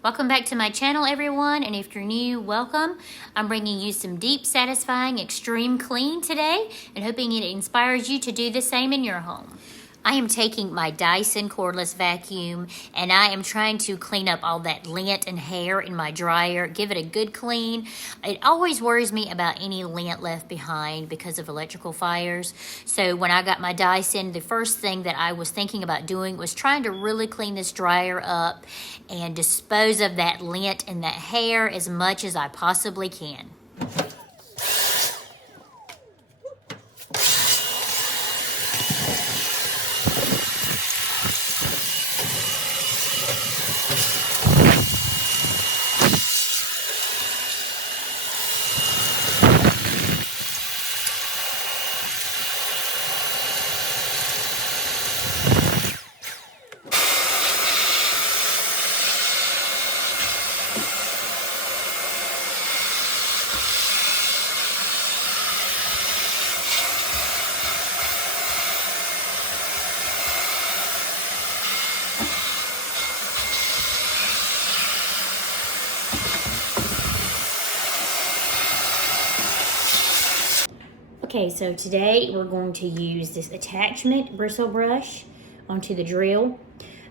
Welcome back to my channel, everyone, and if you're new, welcome. I'm bringing you some deep, satisfying, extreme clean today and hoping it inspires you to do the same in your home. I am taking my Dyson cordless vacuum and I am trying to clean up all that lint and hair in my dryer, give it a good clean. It always worries me about any lint left behind because of electrical fires. So when I got my Dyson, the first thing that I was thinking about doing was trying to really clean this dryer up and dispose of that lint and that hair as much as I possibly can. Okay, so today we're going to use this attachment bristle brush onto the drill.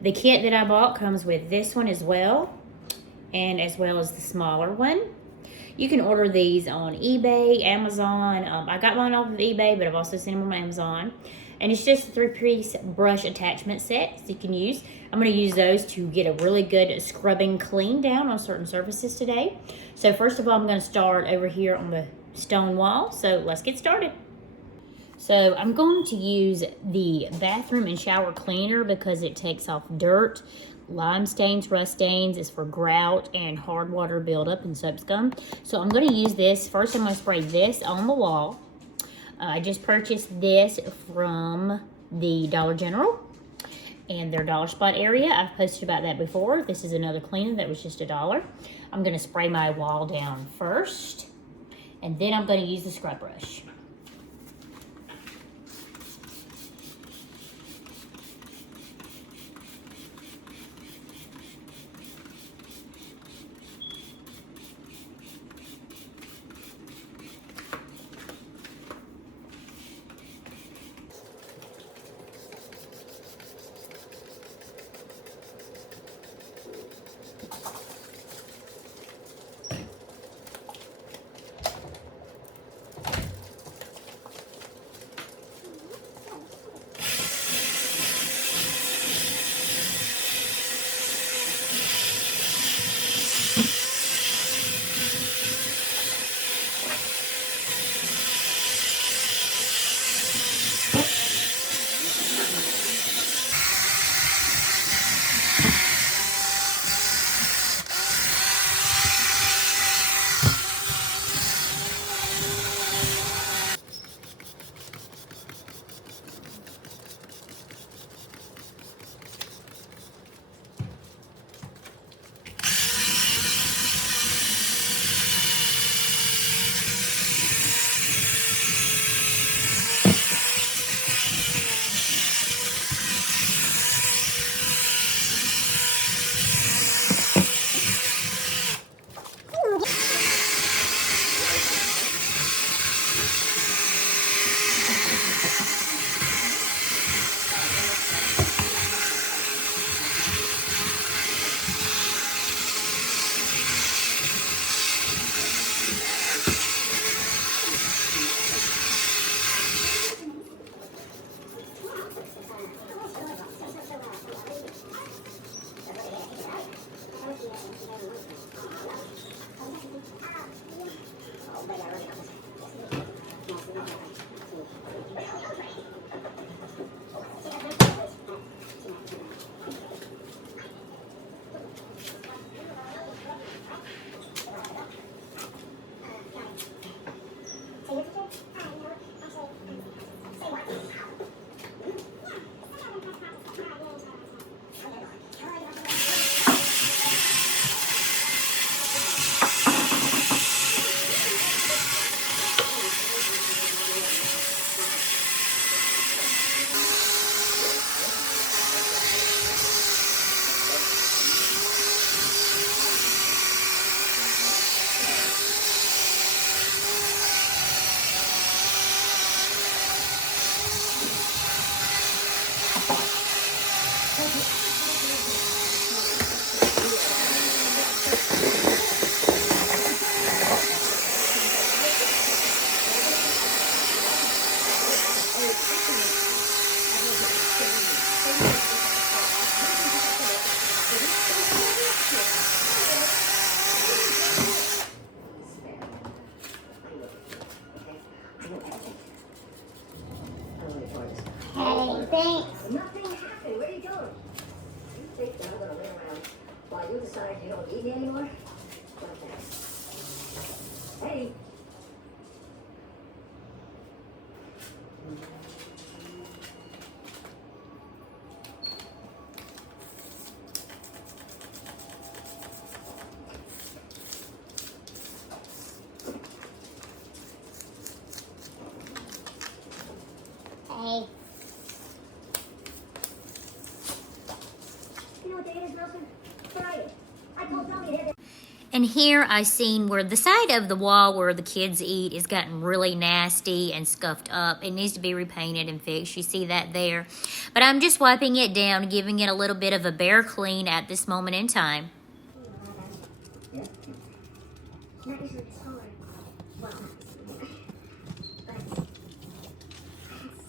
The kit that I bought comes with this one as well, and as well as the smaller one. You can order these on eBay, Amazon. I got mine off of eBay, but I've also seen them on Amazon. And it's just a 3-piece brush attachment set that you can use. I'm going to use those to get a really good scrubbing clean down on certain surfaces today. So first of all, I'm going to start over here on the stone wall. So let's get started. So I'm going to use the bathroom and shower cleaner because it takes off dirt, lime stains, rust stains. It's for grout and hard water buildup and soap scum. So I'm going to use this. First, I'm going to spray this on the wall. I just purchased this from the Dollar General and their Dollar Spot area. I've posted about that before. This is another cleaner that was just $1. I'm going to spray my wall down first, and then I'm going to use the scrub brush. you decide you don't need me anymore, hey. Hey. You know what day it is, Nelson? Friday. I told Tommy to hit it. And here I seen where the side of the wall where the kids eat is gotten really nasty and scuffed up. It needs to be repainted and fixed. You see that there. But I'm just wiping it down, giving it a little bit of a bare clean at this moment in time. Yeah. Not usually this color. Well, but I had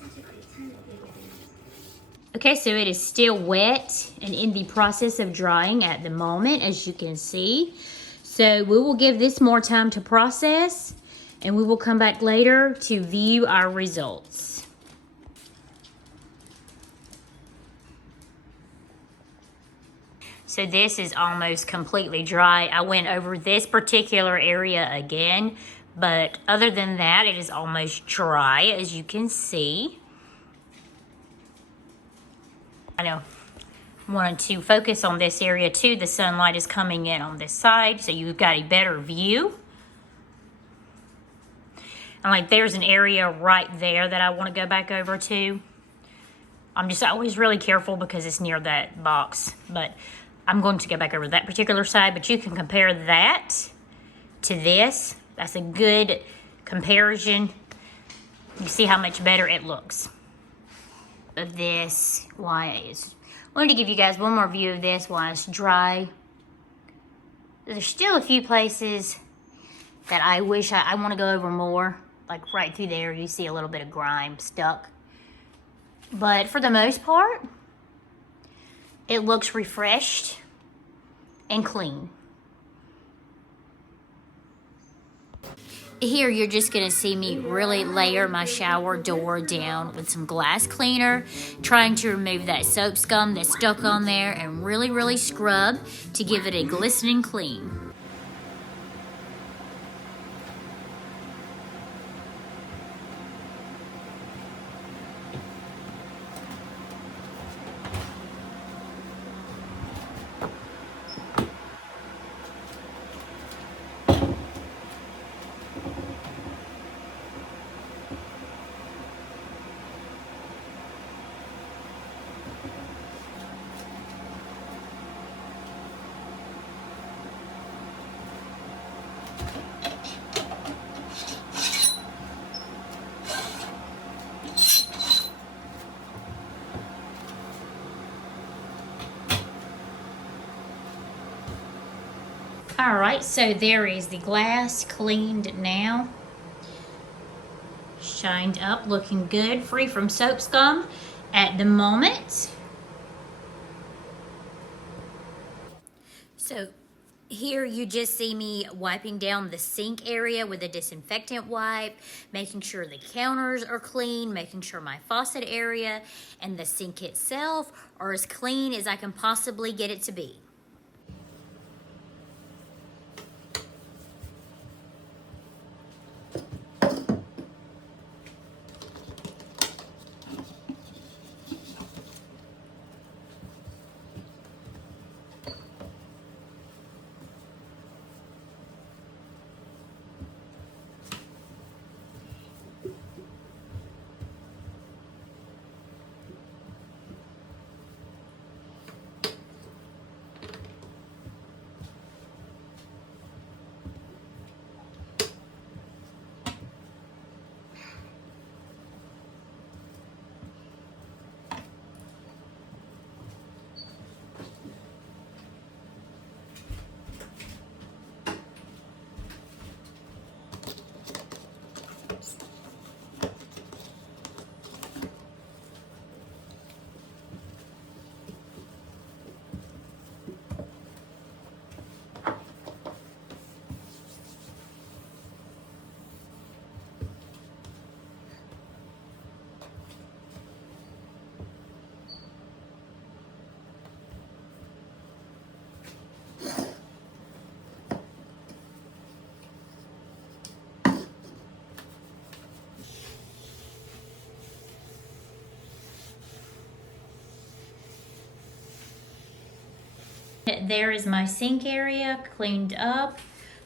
such a great time with you. Okay, so it is still wet and in the process of drying at the moment, as you can see. So we will give this more time to process, and we will come back later to view our results. So this is almost completely dry. I went over this particular area again, but other than that, it is almost dry, as you can see. I know. Wanted to focus on this area too. The sunlight is coming in on this side, so you've got a better view. And like there's an area right there that I want to go back over to. I'm just always really careful because it's near that box, but I'm going to go back over that particular side, but you can compare that to this. That's a good comparison. You see how much better it looks. Of this, why it's wanted to give you guys one more view of this while it's dry. There's still a few places that I wish I want to go over more. Like right through there, you see a little bit of grime stuck. But for the most part, it looks refreshed and clean. Here you're just gonna see me really layer my shower door down with some glass cleaner, trying to remove that soap scum that's stuck on there and really scrub to give it a glistening clean. All right, so there is the glass cleaned now. Shined up, looking good, free from soap scum at the moment. So here you just see me wiping down the sink area with a disinfectant wipe, making sure the counters are clean, making sure my faucet area and the sink itself are as clean as I can possibly get it to be. there is my sink area cleaned up,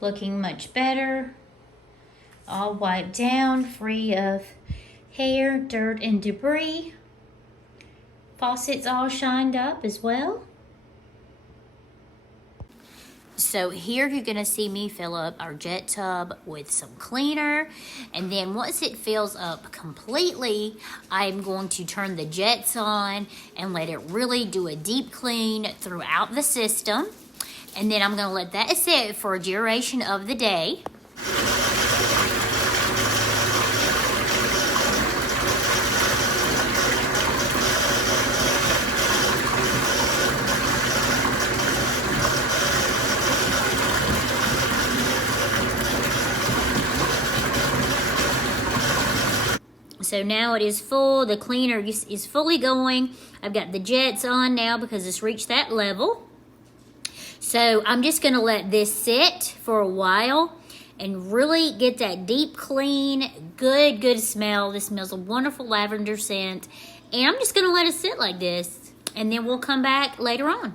looking much better. All wiped down, free of hair, dirt, and debris. Faucets all shined up as well. So here you're gonna see me fill up our jet tub with some cleaner, and then once it fills up completely, I'm going to turn the jets on and let it really do a deep clean throughout the system. And then I'm gonna let that sit for a duration of the day. So now it is full, the cleaner is fully going. I've got the jets on now because it's reached that level. So I'm just gonna let this sit for a while and really get that deep clean, good smell. This smells a wonderful lavender scent. And I'm just gonna let it sit like this, and then we'll come back later on.